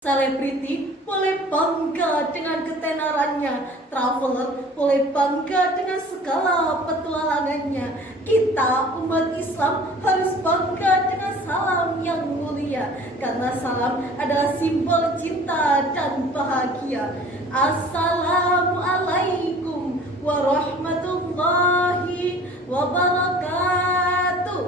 Selebriti boleh bangga dengan ketenarannya, traveler boleh bangga dengan segala petualangannya. Kita umat Islam harus bangga dengan salam yang mulia, karena salam adalah simbol cinta dan bahagia. Assalamualaikum warahmatullahi wabarakatuh.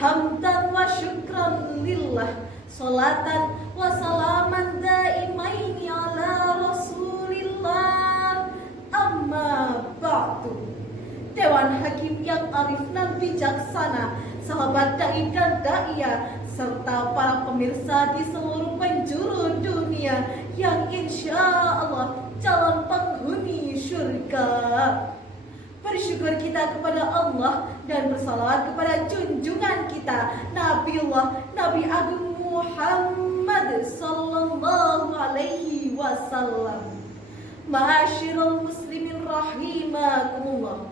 Hamdan wa syukran lillah, salatan wa salaman daimaini ala rasulillah, amma ba'du. Dewan Hakim yang arif dan bijaksana, sahabat da'i dan da'iyah, serta para pemirsa di seluruh penjuru dunia yang insya Allah calon penghuni syurga. Bersyukur kita kepada Allah dan bersalawat kepada junjungan kita Nabi Agung Muhammad sallallahu alaihi wasallam. Ma'asyiral muslimin rahimakumullah.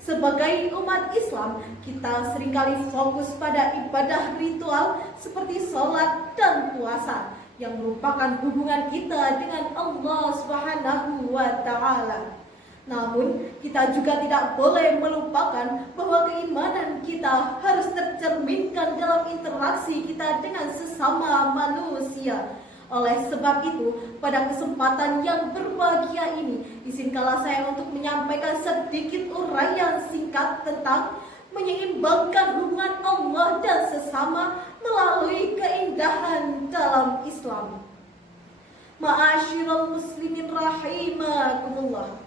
Sebagai umat Islam, kita seringkali fokus pada ibadah ritual seperti sholat dan puasa yang merupakan hubungan kita dengan Allah Subhanahu wa ta'ala. Namun, kita juga tidak boleh melupakan bahwa keimanan kita harus tercerminkan dalam interaksi kita dengan sesama manusia. Oleh sebab itu, pada kesempatan yang berbahagia ini, izinkanlah saya untuk menyampaikan sedikit uraian singkat tentang menyeimbangkan hubungan Allah dan sesama melalui keindahan dalam Islam. Ma'asyiral muslimin rahimakumullah.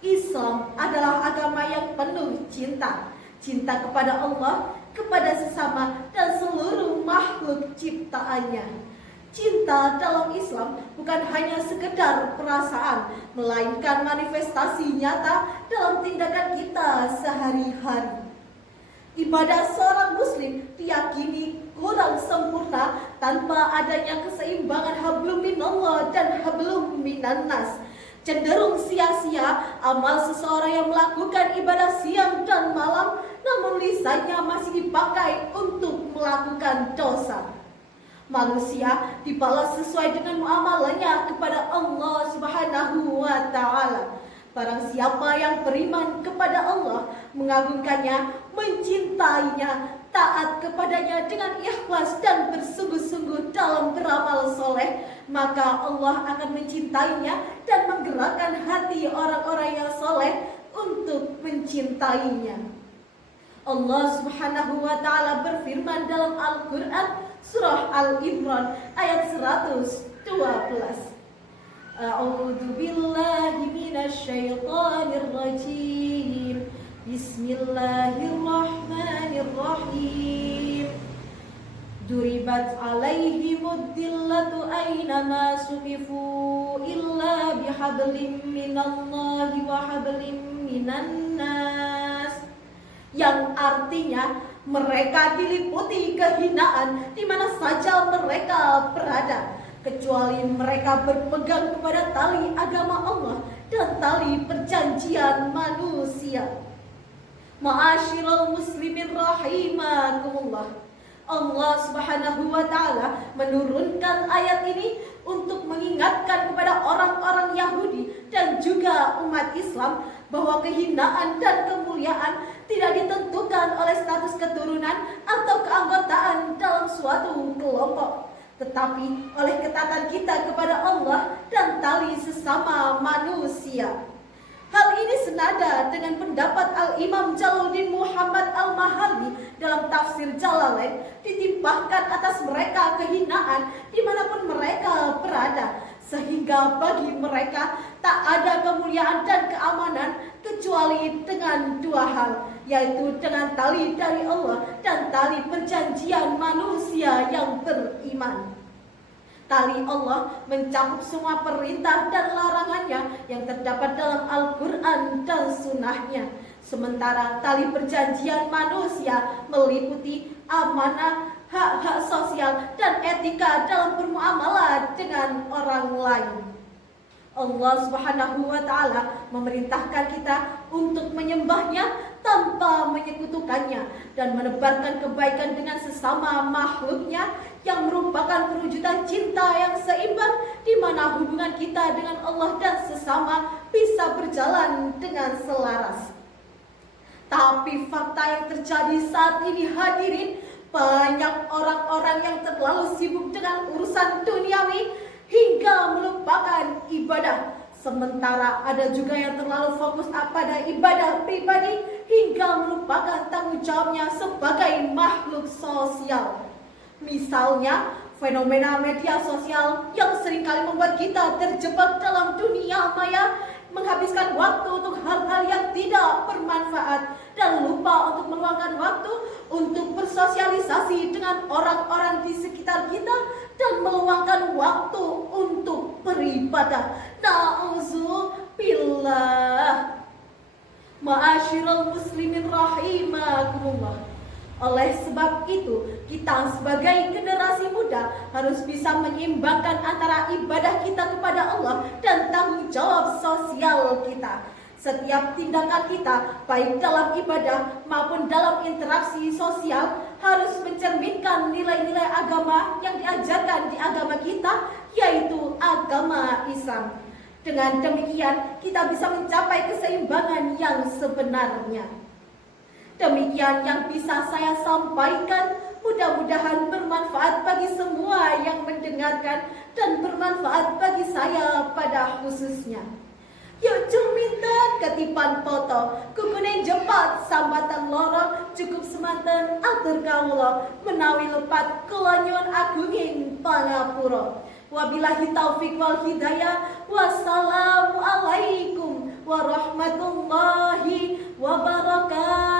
Islam adalah agama yang penuh cinta. Cinta kepada Allah, kepada sesama, dan seluruh makhluk ciptaannya. Cinta dalam Islam bukan hanya sekedar perasaan, melainkan manifestasi nyata dalam tindakan kita sehari-hari. Ibadah seorang muslim diyakini kurang sempurna tanpa adanya keseimbangan hablum minallah dan hablum minannas. Cenderung sia-sia amal seseorang yang melakukan ibadah siang dan malam, namun lisannya masih dipakai untuk melakukan dosa. Manusia dibalas sesuai dengan muamalahnya kepada Allah Subhanahu wa ta'ala. Barang siapa yang beriman kepada Allah, mengagungkannya, mencintainya, taat kepadanya dengan ikhlas dan bersungguh-sungguh dalam beramal soleh, maka Allah akan mencintainya dan menggerakkan hati orang-orang yang soleh untuk mencintainya. Allah Subhanahu wa ta'ala berfirman dalam Al-Quran surah Al-Imran ayat 112. A'udzu billahi minasy syaithanir rajim. Bismillahirrahmanirrahim. Duribat alaihimud dillatu aynama suqifu illa bihablim minallahi wa hablim minan nas. Yang artinya mereka diliputi kehinaan di mana saja mereka berada, kecuali mereka berpegang kepada tali agama Allah dan tali perjanjian manusia. Ma'asyiral muslimin rahimakumullah. Allah Subhanahu wa ta'ala menurunkan ayat ini untuk mengingatkan kepada orang-orang Yahudi dan juga umat Islam bahwa kehinaan dan kemuliaan tidak ditentukan oleh status keturunan atau keanggotaan dalam suatu kelompok, tetapi oleh ketatan kita kepada Allah dan tali sesama manusia. Hal ini senada dengan pendapat Al-Imam Jalaluddin Muhammad Al-Mahalli dalam tafsir Jalalain, ditimpahkan atas mereka kehinaan dimanapun mereka berada, sehingga bagi mereka tak ada kemuliaan dan keamanan kecuali dengan dua hal, yaitu dengan tali dari Allah dan tali perjanjian manusia yang beriman. Tali Allah mencakup semua perintah dan larangannya yang terdapat dalam Al-Quran dan Sunnahnya. Sementara tali perjanjian manusia meliputi amanah, hak-hak sosial, dan etika dalam bermuamalah dengan orang lain. Allah Subhanahu wa Ta'ala memerintahkan kita untuk menyembahnya tanpa menyekutukannya dan menebarkan kebaikan dengan sesama makhluknya yang merupakan perwujudan cinta yang seimbang, di mana hubungan kita dengan Allah dan sesama bisa berjalan dengan selaras. Tapi fakta yang terjadi saat ini hadirin, banyak orang-orang yang terlalu sibuk dengan urusan duniawi hingga melupakan ibadah. Sementara ada juga yang terlalu fokus pada ibadah pribadi hingga melupakan tanggung jawabnya sebagai makhluk sosial. Misalnya, fenomena media sosial yang seringkali membuat kita terjebak dalam dunia maya, menghabiskan waktu untuk hal-hal yang tidak bermanfaat dan lupa untuk meluangkan waktu untuk bersosialisasi dengan orang-orang di sekitar kita dan meluangkan waktu untuk beribadah. Na'udzubillah. Ma'asyiral muslimin rahimakumullah. Oleh sebab itu, kita sebagai generasi muda harus bisa menyeimbangkan antara ibadah kita kepada Allah dan tanggung jawab sosial kita. Setiap tindakan kita, baik dalam ibadah maupun dalam interaksi sosial, harus mencerminkan nilai-nilai agama yang diajarkan di agama kita, yaitu agama Islam. Dengan demikian, kita bisa mencapai keseimbangan yang sebenarnya. Demikian yang bisa saya sampaikan, mudah-mudahan bermanfaat bagi semua yang mendengarkan dan bermanfaat bagi saya pada khususnya. Yuk juminten ketipan foto, kukuning jepat sambatan loro, cukup semanten atur kawula, menawi lepat kula nyuwun agunging pangapura. Wabillahi taufiq wal hidayah. Wassalamualaikum warahmatullahi wabarakatuh.